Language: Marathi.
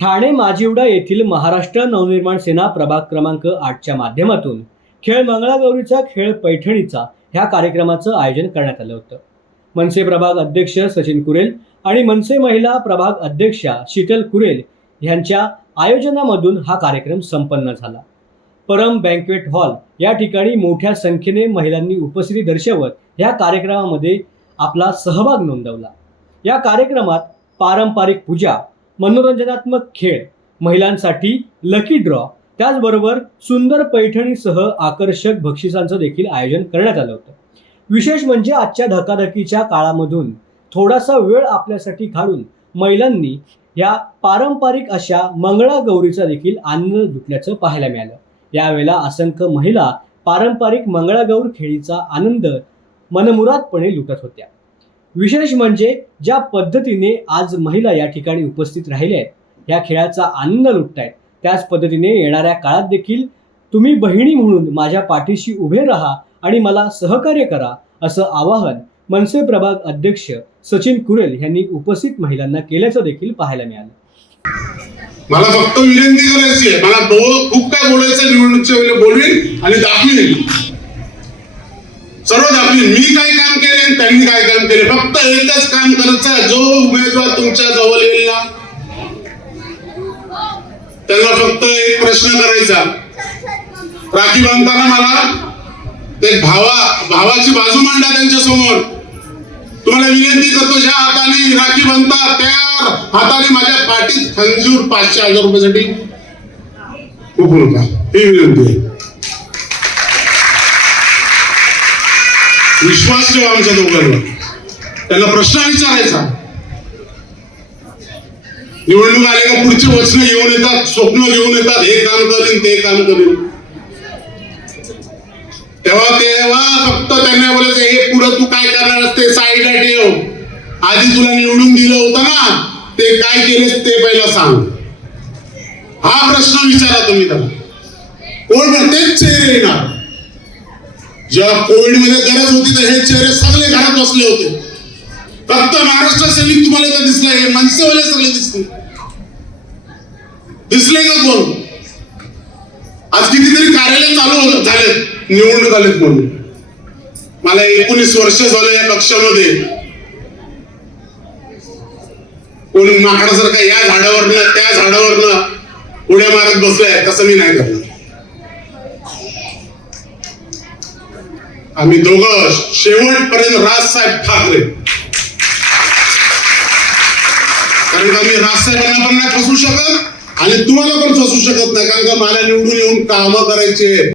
ठाणे माजिवडा येथील महाराष्ट्र नवनिर्माण सेना प्रभाग क्रमांक आठच्या माध्यमातून खेळ मंगळागौरीचा खेळ पैठणीचा ह्या कार्यक्रमाचं आयोजन करण्यात आलं होतं मनसे प्रभाग अध्यक्ष सचिन कुरेल आणि मनसे महिला प्रभाग अध्यक्षा शीतल कुरेल यांच्या आयोजनामधून हा कार्यक्रम संपन्न झाला परम बँक्वेट हॉल या ठिकाणी मोठ्या संख्येने महिलांनी उपस्थिती दर्शवत ह्या कार्यक्रमामध्ये आपला सहभाग नोंदवला या कार्यक्रमात पारंपरिक पूजा मनोरंजनात्मक खेळ महिलांसाठी लकी ड्रॉ त्याचबरोबर सुंदर पैठणीसह आकर्षक बक्षिसांचं देखील आयोजन करण्यात आलं होतं विशेष म्हणजे आजच्या धकाधकीच्या काळामधून थोडासा वेळ आपल्यासाठी काढून महिलांनी या पारंपरिक अशा मंगळागौरीचा देखील आनंद लुटल्याचं पाहायला मिळालं यावेळेला असंख्य महिला पारंपरिक मंगळागौर खेळीचा आनंद मनमुरादपणे लुटत होत्या विशेष म्हणजे ज्या पद्धतीने आज महिला या ठिकाणी उपस्थित राहिल्या आहेत या खेळाचा आनंद आहेत त्याच पद्धतीने येणाऱ्या काळात देखील तुम्ही बहिणी म्हणून माझ्या पाठीशी उभे राहा आणि मला सहकार्य करा असं आवाहन मनसे प्रभाग अध्यक्ष सचिन कुरेल यांनी उपस्थित महिलांना केल्याचं देखील पाहायला मिळालं मला फक्त विनंती करायची आहे मला खूप काय बोलायचं आणि दाखवीन सर्व आपली मी काय काम केले त्यांनी काय काम केले फक्त एकच काम करायचं जो उमेदवार तुमच्या जवळ येईल ना त्यांना फक्त एक प्रश्न करायचा राखी बांधताना मला ते भावा भावाची बाजू मांडा त्यांच्या समोर तुम्हाला विनंती करतो ज्या हाताने राखी बांधता त्या हाताने माझ्या पाठीत खंजूर पाचशे हजार रुपयासाठी उपलब्ध ही विनंती आहे त्रास आमच्या दोघांना त्यांना प्रश्न विचारायचा निवडणूक आले का पुढची वचन येतात स्वप्न घेऊन येतात हे काम करीन ते काम करीन तेव्हा तेव्हा फक्त त्यांना बोलायचं हे पुढं तू काय करणार असते साईडला ठेव आधी तुला निवडून दिलं होतं ना ते काय केलेस ते पहिला सांग हा प्रश्न विचारा तुम्ही त्याला कोण तेच चेहरे येणार जेव्हा मध्ये गरज होती तर हे चेहरे सगळे घरात बसले होते फक्त महाराष्ट्र सैनिक तुम्हाला तर दिसले हे मनसेवाले सगळे दिसले दिसले का कोण आज कितीतरी कार्यालय चालू झालेत निवडणूक आलेत म्हणून मला एकोणीस वर्ष झाले या कक्षामध्ये कोणी माकडासारखा या झाडावरनं त्या झाडावरनं उड्या मारत बसलाय तसं मी नाही करणार आम्ही दोघं शेवटपर्यंत राजसाहेब ठाकरे कारण का आम्ही राजसाहेबांना पण नाही फसू शकत आणि तुम्हाला पण फसू शकत नाही कारण का मला निवडून येऊन कामं करायचे